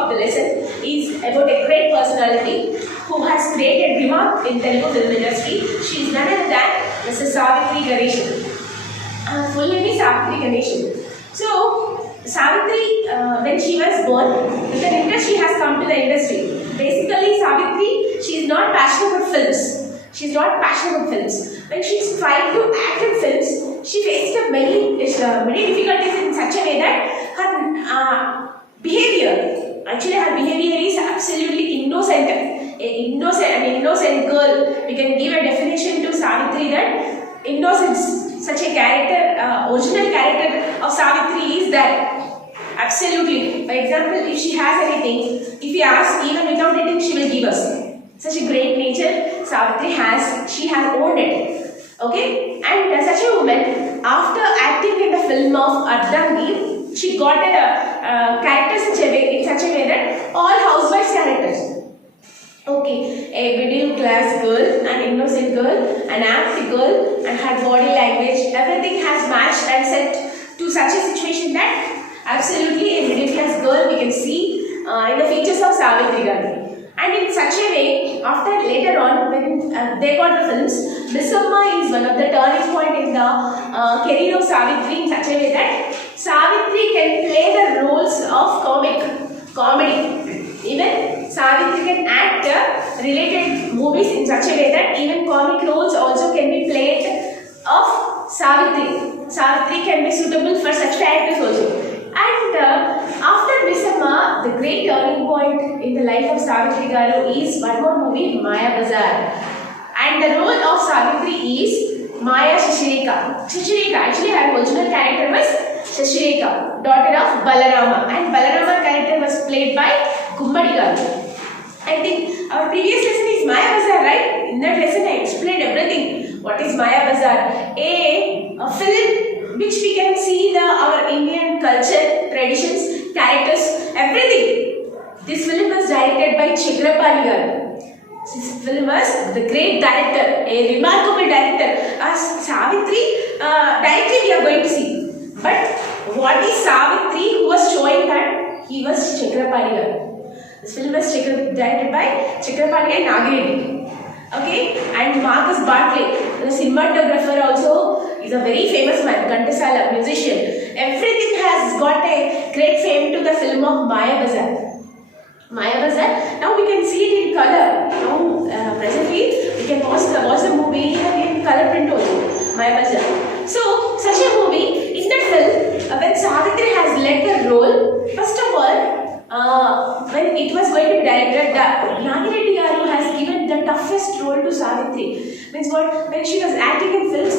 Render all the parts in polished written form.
of the lesson is about a great personality who has created remark in Telugu film industry. She is none other than Mrs. Savitri Ganeshan. Full name is Savitri Ganeshan. So, Savitri, when she was born, with an interest she has come to the industry. Basically, Savitri, she is not passionate about films. She is not passionate about films. When she is trying to act in films, she faced many difficulties in such a way that her behavior, actually her behavior is absolutely innocent. An innocent girl. We can give a definition to Savitri that innocence, such a character, original character of Savitri is that. Absolutely. For example, if she has anything, if we ask, even without anything, she will give us. Such a great nature Savitri has. She has owned it. Okay? And such a woman, after acting in the film of Ardangi, she got a character in such a way that all housewives characters. Okay, a middle class girl, an innocent girl, an active girl, and her body language, everything has matched and set to such a situation that absolutely a middle class girl we can see in the features of Savitri Garu. And in such a way, after later on, when they got the films, Miss Amma is one of the turning point in the career of Savitri in such a way that Savitri can play the roles of comedy. Even Savitri can act related movies in such a way that even comic roles also can be played of Savitri. Savitri can be suitable for such characters also. And after Miss Amma, the great turning point in the life of Savitri Garu is one more movie, Maya Bazaar. And the role of Savitri is Maya Shashirika. Shashirika, actually her original character was Shashirika, daughter of Balarama. And Balarama character was played by Gummadi Garu. I think our previous lesson is Maya Bazaar, right? In that lesson I explained everything. What is Maya Bazaar? A film which we can see our Indian culture, traditions, characters, everything. This film was directed by Chakrapani Garu. This film was the great director, a remarkable director. As Savitri, directly we are going to see. But what is Savitri who was showing that? He was Chakrapani Garu. This film was directed by Chakrapani and Nagireddy. Okay, and Marcus Bartley, the cinematographer, also is a very famous man, Ghantasala, musician. Everything has got a great fame to the film of Maya Bazaar. Maya Bazaar, now we can see it in color. Now, presently, we can watch the movie in color print also, Maya Bazaar. So, such a movie, in that film, when Savitri has led the role, first of all, when it was going to be directed, Nagireddy Garu has given the toughest role to Savitri. Means what? When she was acting in films,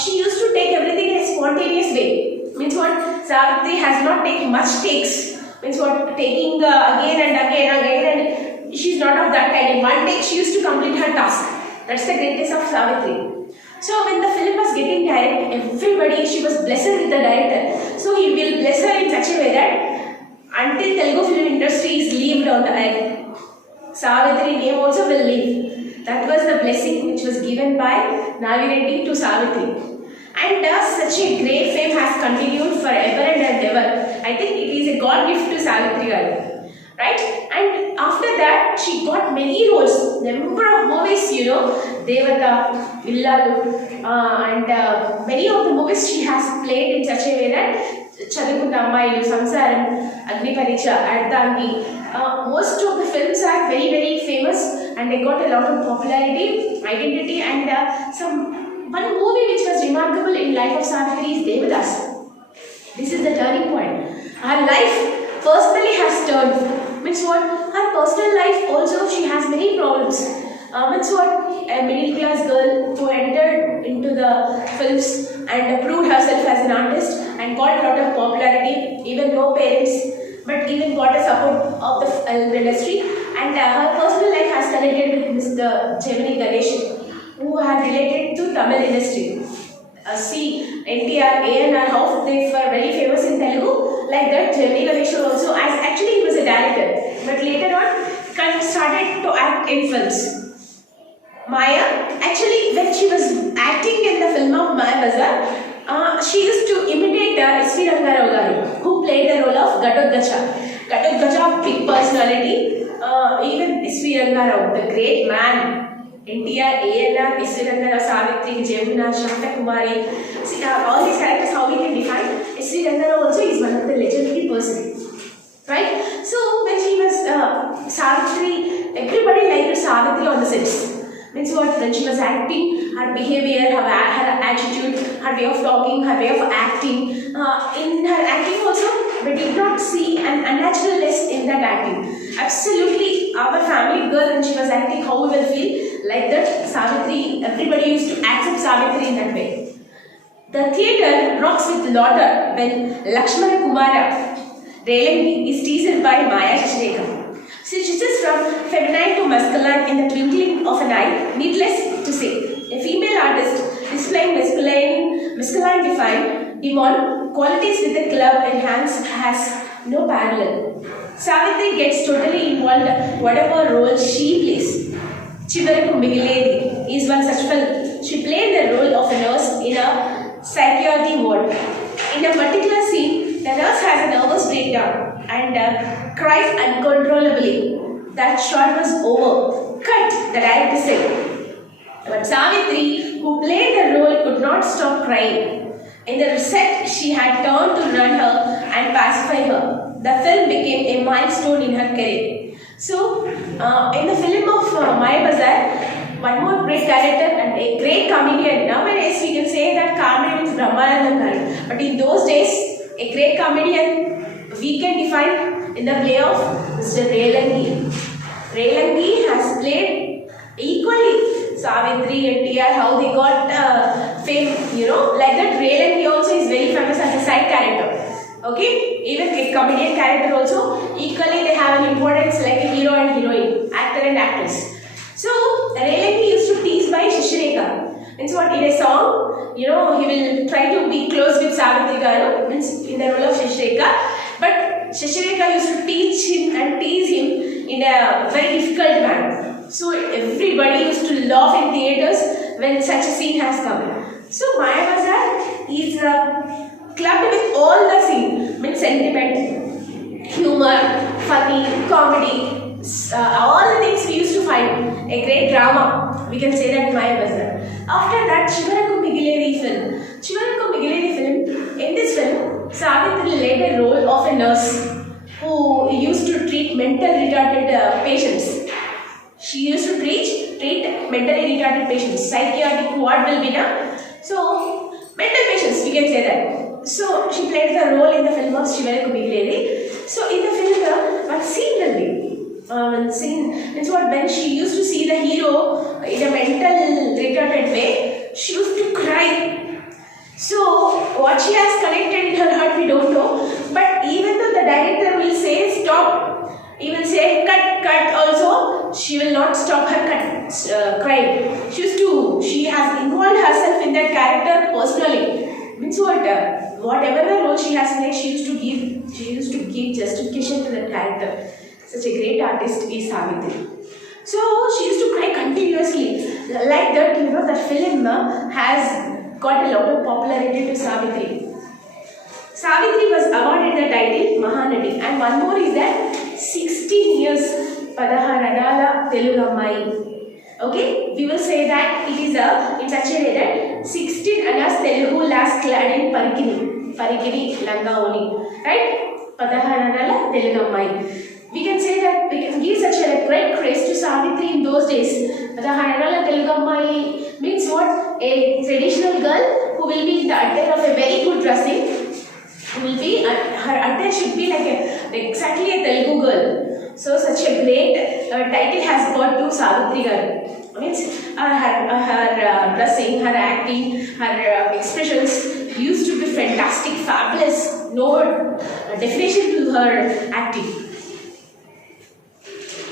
she used to take everything in a spontaneous way. Means what? Savitri has not taken much takes. Means what? Taking again and she's not of that kind. In one take, she used to complete her task. That's the greatness of Savitri. So when the film was getting directed, she was blessed with the director. So he will bless her in such a way that until Telugu film industry is lived on the earth, Savitri name also will live. That was the blessing which was given by Nagireddy to Savitri. And such a great fame has continued forever and ever. I think it is a God gift to Savitri Garu. Right? And after that, she got many roles. Number of movies, Devata, Illalu, and many of the movies she has played in such a way that Chadukunna Ammayilu, Samsaram, Agni Pariksha, Ardangi. Most of the films are very, very famous and they got a lot of popularity, identity, and one movie which was remarkable in life of Savitri is Devadas. This is the turning point. Her life personally has turned. Means what? Her personal life also, she has many problems. Means what? A middle class girl who entered into the films and proved herself as an artist and got a lot of popularity, even no parents, but even got a support of the film industry. And her personal life has connected with Mr. Gemini Ganeshan, who had related to Tamil industry. See, NTR, ANR, how they were very famous in Telugu. Like that, Gemini Ganeshan also, as actually he was a director, but later on started to act in films. Maya, actually when she was acting in the film of Maya Bazaar, she used to imitate S.V. Rangarao Garu, who played the role of Gatotkacha. Gaja, big personality. Even S.V. Rangarao, the great man, NTR, ANR, S.V. Rangarao, Savitri, Jemuna, Shanta Kumari. See, all these characters, how we can define? S.V. Rangarao also is one of the legendary person. Right? So, when she was Savitri, everybody liked Savitri on the sets. Means what? When she was acting, her behavior, her attitude, her way of talking, her way of acting. In her acting also, we did not see an unnaturalness in that acting. Absolutely, our family girl when she was acting, how we will feel like that Savitri, everybody used to accept Savitri in that way. The theatre rocks with laughter when Lakshmana Kumara Relangi is teased by Maya Shashireka. She switches from feminine to masculine in the twinkling of an eye, needless to say. A female artist displaying masculine demon qualities with the club and hands has no parallel. Savitri gets totally involved whatever role she plays. Chivaraku Migiledi is one such film. She played the role of a nurse in a psychiatry ward. In a particular scene, the nurse has a nervous breakdown and cries uncontrollably. That shot was over. Cut, the director said. But Savitri, who played the role, could not stop crying. In the set, she had turned to run her and pacify her. The film became a milestone in her career. So, in the film of Mayabazar, one more great director and a great comedian. Nowadays, we can say that comedy means Brahmanandam Garu. But in those days, a great comedian we can define in the play of Mr. Relangi. Relangi has played equally Savitri and TR, how they got fame, like that. Relangi also is very famous as a side character. Okay, even a comedian character also, equally they have an importance like a hero and heroine, actor and actress. So, Relangi used to tease by Shashireka. Means what, in a song, he will try to be close with Savitri Garu, means in the role of Shashireka. But Shashireka used to teach him and tease him in a very difficult manner. So, everybody used to laugh in theatres when such a scene has come. So, Mayabazar is clubbed with all the scene, means sentiment, humor, funny, comedy, all the things we used to find. A great drama, we can say that Mayabazar. After that, Chivaraku Migiledi film. Chivaraku Migiledi film, in this film, Savitri played a role of a nurse who used to treat mentally retarded patients. She used to treat mentally retarded patients. Psychiatric ward will be now. So, mental patients, we can say that. So, she played the role in the film of Chivaraku Migiledi. So, in the film, one scene will be. One scene, it's what when she used to see the hero in a mental retarded way, she used to cry. So, what she has connected in her heart, we don't know. But even though the director will say stop, he will say cut also, she will not stop her crying. She has involved herself in that character personally. Means what? Whatever the role she has played, she used to give justification to that character. Such a great artist is Savitri. So she used to cry continuously. Like that, that film has got a lot of popularity to Savitri. Savitri was awarded the title Mahanati, and one more is that 16 years Padaharanala Telugamai. Okay, we will say that it is in such a way that 16 annas Telugu last clad in Parikini Langaoni, right? Padaharanala Telugamai. We can say that we can give such a great praise to Savitri in those days. Padaharanala Telugamai means what? A traditional girl who will be in the attire of a very good dressing. Will be her attire should be like exactly a Telugu girl. So such a great title has got to Savitri girl. Means her dressing, her acting, her expressions used to be fantastic, fabulous. No definition to her acting.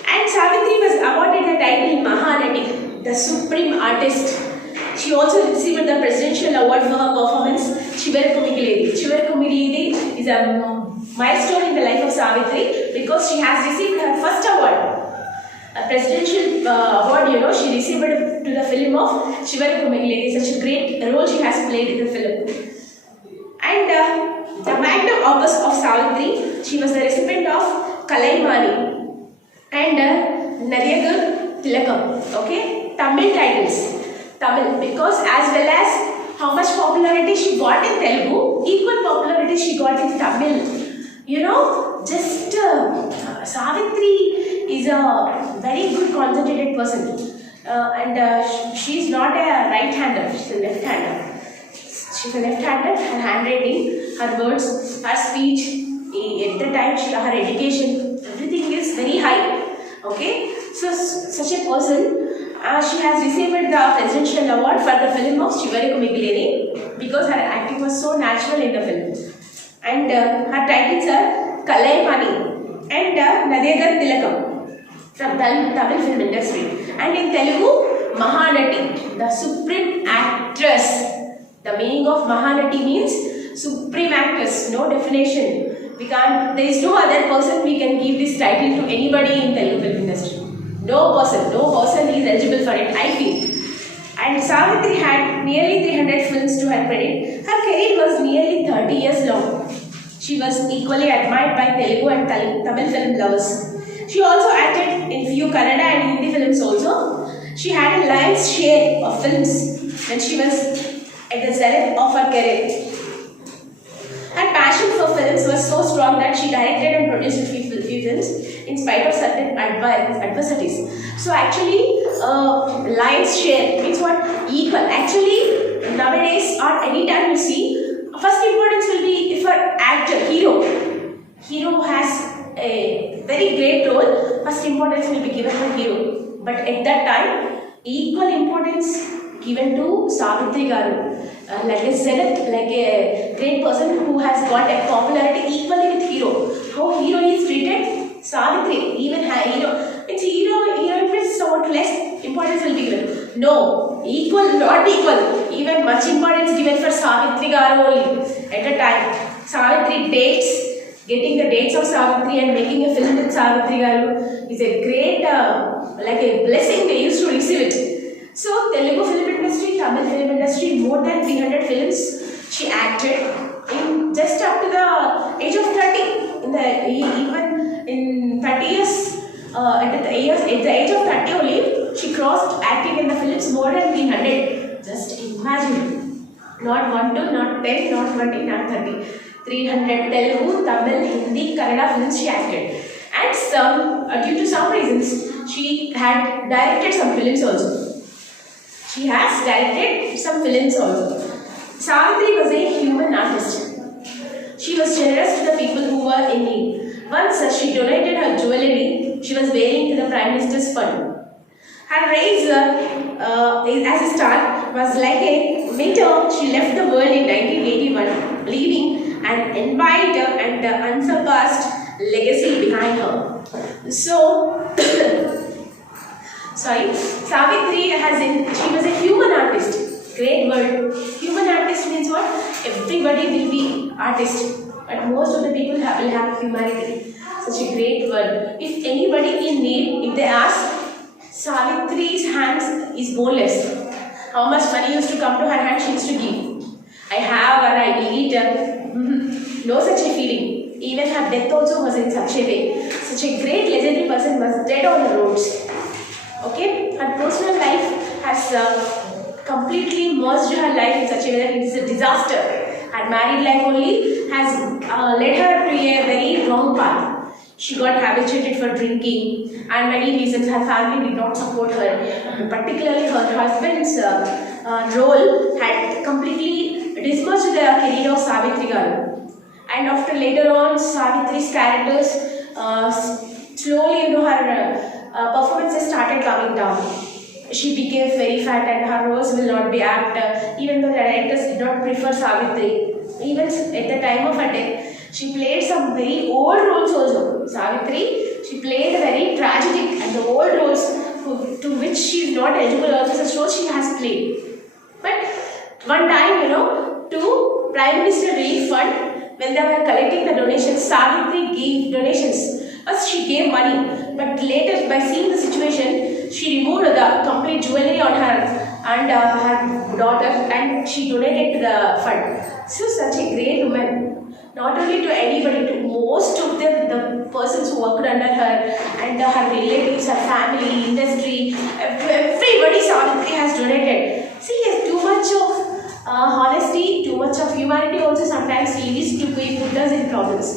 And Savitri was awarded the title Mahanati, the supreme artist. She also received the presidential award for her performance Chivaraku Migiledi. Chivaraku Migiledi is a milestone in the life of Savitri because she has received her first award. A presidential award, she received to the film of Chivaraku Migiledi. Such a great role she has played in the film. And the magnum opus of Savitri, she was the recipient of Kalaimani and Nadiyagar Tilakam. Okay, Tamil titles. Tamil, because as well as how much popularity she got in Telugu, equal popularity she got in Tamil. You know, just Savitri is a very good concentrated person, and she is not a right-hander, she's a left-hander. She's a left-hander. Her handwriting, her words, her speech, at the time, her education, everything is very high. Okay, so such a person, she has received the presidential award for the film of Chivaraku Migileni because her acting was so natural in the film. And her titles are Kalaimani and Nadiyagar Tilakam from Tamil film industry. And in Telugu, Mahanati, the supreme actress. The meaning of Mahanati means supreme actress, no definition. There is no other person we can give this title to anybody in Telugu film industry. No person is eligible for it, I feel. And Savitri had nearly 300 films to her credit. Her career was nearly 30 years long. She was equally admired by Telugu and Tamil film lovers. She also acted in few Kannada and Hindi films also. She had a lion's share of films when she was at the zenith of her career. Her passion for films was so strong that she directed and produced a few films in spite of certain adversities. So actually, lion's share means what? Equal. Actually, nowadays or anytime you see, first importance will be if an actor, hero has a very great role, first importance will be given to hero. But at that time, equal importance given to Savitri Garu, like a zenith, like a great person who has got a popularity equally with hero. How hero is treated? Savitri, even hero. It's hero means somewhat less importance will be given. No, equal, not equal. Even much importance given for Savitri Garu only. At a time, Savitri dates, getting the dates of Savitri and making a film with Savitri Garu is a great, like a blessing they used to receive it. So, Telugu film industry, Tamil film industry, more than 300 films she acted in just up to the age of 30. Even in 30 years, at the age of 30 only, she crossed acting in the films more than 300. Just imagine. Not 1, 2, not 10, not 20, not 30. 300 Telugu, Tamil, Hindi, Kannada films she acted. And due to some reasons, she had directed some films also. She has directed some films also. Savitri was a human artist. She was generous to the people who were in need. Once she donated her jewellery she was wearing to the Prime Minister's fund. Her rise as a star was like a meteor. She left the world in 1981, leaving an envied and unsurpassed legacy behind her. So, Savitri she was a human artist. Great word. Human artist means what? Everybody will be artist, but most of the people will have humanity. Such a great word. If anybody in need, if they ask, Savitri's hands is boneless. How much money used to come to her hand, she used to give. I have or I will eat. No such a feeling. Even her death also was in such a way. Such a great legendary person was dead on the roads. Okay, her personal life has completely merged her life in such a way that it is a disaster. Her married life only has led her to a very wrong path. She got habituated for drinking, and many reasons her family did not support her. Particularly her husband's role had completely dismerged the career of Savitri Garu. And after later on, Savitri's characters slowly, her performances started coming down. She became very fat and her roles will not be apt, even though the directors did not prefer Savitri. Even at the time of her death, she played some very old roles also. Savitri, she played very tragic and the old roles to which she is not eligible, also such roles she has played. But one time, to Prime Minister Relief Fund, when they were collecting the donations, Savitri gave donations. First she gave money, but later by seeing the situation, she removed the complete jewellery on her and her daughter and she donated to the fund. So such a great woman. Not only to anybody, to most of them, the persons who worked under her, and her relatives, her family, industry, everybody Savitri has donated. See, yes, too much of honesty, too much of humanity also sometimes leads to put us in problems.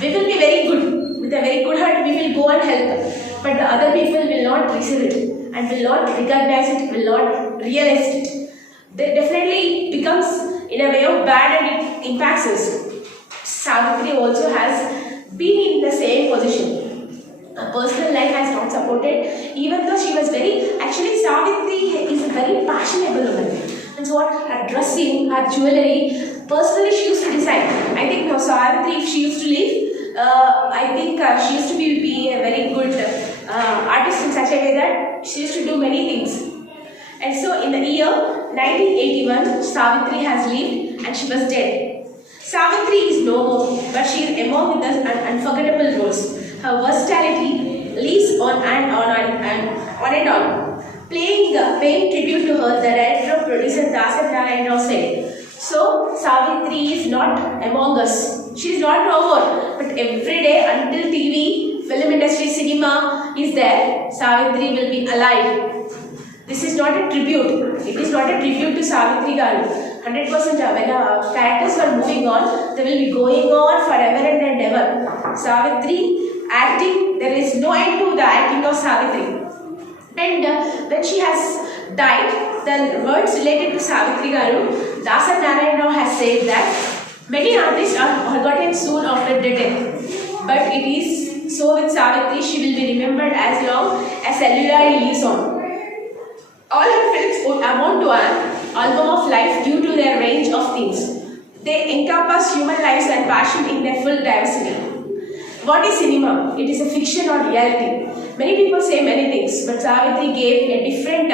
We will be very good, with a very good heart we will go and help, but the other people will not receive it and will not recognize it, will not realize it. That definitely becomes in a way of bad and it impacts us. Savitri also has been in the same position. Her personal life has not supported, even though she was very, actually Savitri is a very fashionable woman. And so what, her dressing, her jewellery, personally she used to decide. I think now Savitri, if she used to live, I think she used to be a very good artist in such a way that she used to do many things. And so in the year 1981, Savitri has lived and she was dead. Savitri is no more, but she is among with us unforgettable roles. Her versatility lives on and on. Paying tribute to her, the director and producer Dasan Narayan Rao said, so Savitri is not among us. She is not no more, but every day until TV, film industry, cinema is there, Savitri will be alive. This is not a tribute. It is not a tribute to Savitri Garu. 100% when characters are moving on, they will be going on forever and ever. Savitri acting, there is no end to the acting of Savitri. And when she has died, the words related to Savitri Garu, Dasan Narayan Rao has said that many artists are forgotten soon after their death. But it is so with Savitri, she will be remembered as long as cellular lives on. All her films would amount to an album of life due to their range of themes. They encompass human lives and passion in their full diversity. What is cinema? It is a fiction or reality. Many people say many things, but Savitri gave a different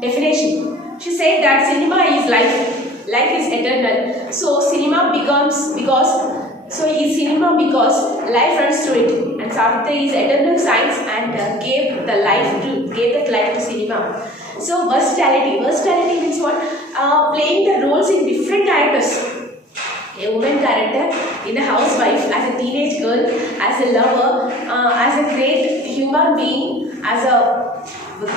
definition. She said that cinema is life. Life is eternal. So cinema is cinema because life runs through it. And Savitri is eternal science and gave that life to cinema. So versatility means what? Playing the roles in different characters. A woman character, in a housewife, as a teenage girl, as a lover, as a great human being, as a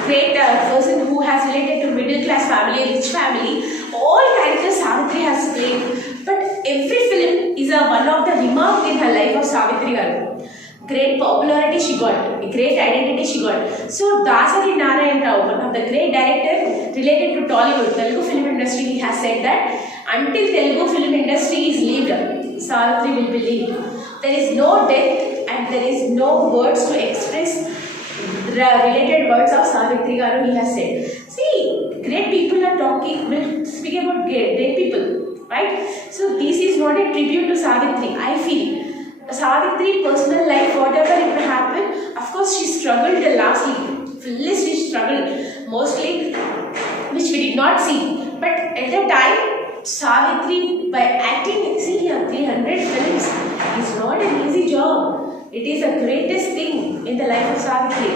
great person who has related to middle class family, rich family. All characters Savitri has played. But every film is one of the remark in her life of Savitri Garu. Great popularity she got, a great identity she got. So Dasari Narayan Rao, one of the great directors related to Tollywood, Telugu film industry, he has said that until Telugu film industry is lived, Savitri will be lived. There is no depth and there is no words to express the related words of Savitri Garu, he has said. See, great people are talking, will speak about great people, right? So this is not a tribute to Savitri, I feel. Savitri personal life, whatever it may happen, of course she struggled lastly. She struggled mostly, which we did not see. But at the time, Savitri, by acting, see here, 300 films is not an easy job. It is the greatest thing in the life of Savitri.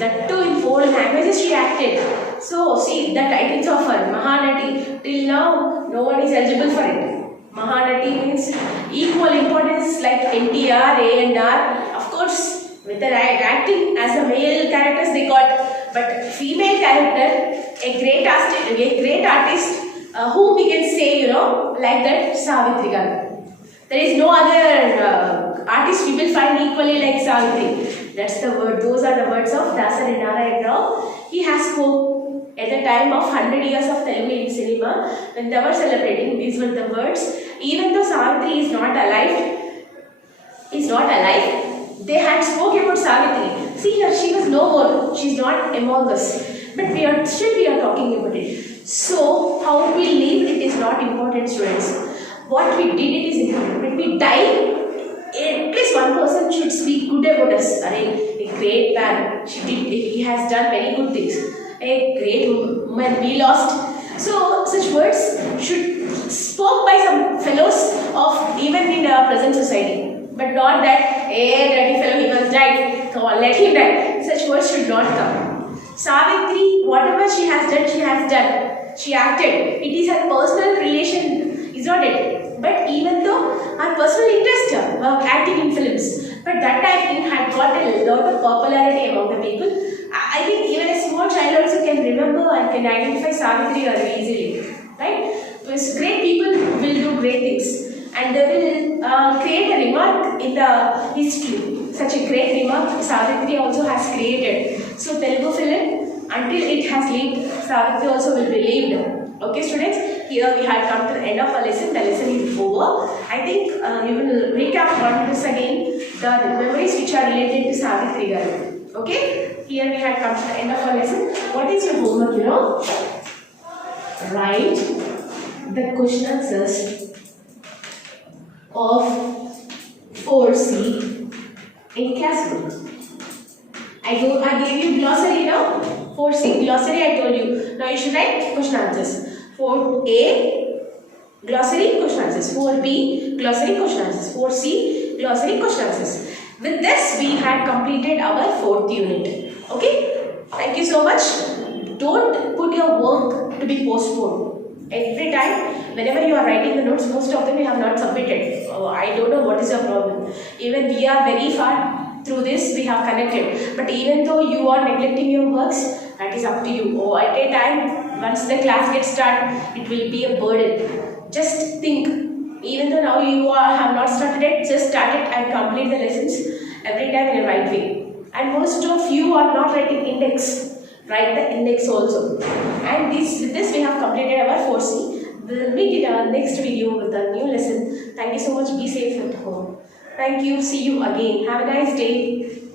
That too in 4 languages she acted. So see, the titles of her, Mahanati, till now no one is eligible for it. Mahanati means equal importance like NTR, A&R. Of course, with the acting as a male characters they got, but female character, a great artist, whom we can say, like that, Savitri Garu. There is no other artist we will find equally like Savitri. That's the word. Those are the words of Dasari Narayan Rao. He has spoke at the time of 100 years of Telugu in cinema, when they were celebrating, these were the words. Even though Savitri is not alive, they had spoken about Savitri. See here, she was no more. She is not among us. But we are talking about it. So, how we live, it is not important, students. What we did, it is important. When we die, at least one person should speak good about us. A great man. He has done very good things. A great woman we lost. So such words should spoke by some fellows of even in the present society, but not that dirty fellow, he must die. Come on, let him die. Such words should not come. Savitri, whatever she has done. She acted. It is her personal relation, is not it? But even though her personal interest of acting in films, but that time it had got a lot of popularity among the people. I think even a small child also can remember and can identify Savitri very easily, right? Because great people will do great things and they will create a remark in the history. Such a great remark Savitri also has created. So Telugu film, until it has lived, Savitri also will be lived. Okay students, here we have come to the end of our lesson. The lesson is over. I think we will recap once again the memories which are related to Savitri Garu. Okay, here we have come to the end of our lesson. What is your homework, you know? Write the question answers of 4C in classroom. I gave you glossary now. 4C glossary I told you. Now you should write question answers. 4A glossary question answers. 4B glossary question answers. 4C glossary question answers. With this we had completed our 4th unit. Okay. Thank you so much. Don't put your work to be postponed. Every time, whenever you are writing the notes, most of them you have not submitted. I don't know what is your problem. Even we are very far through this, we have connected. But even though you are neglecting your works, that is up to you. Or at a time, once the class gets started, it will be a burden. Just think, even though now you have not started it, just start it and complete the lessons every time in a right way. And most of you are not writing index. Write the index also. And with this we have completed our 4C. We will meet in our next video with a new lesson. Thank you so much. Be safe at home. Thank you. See you again. Have a nice day.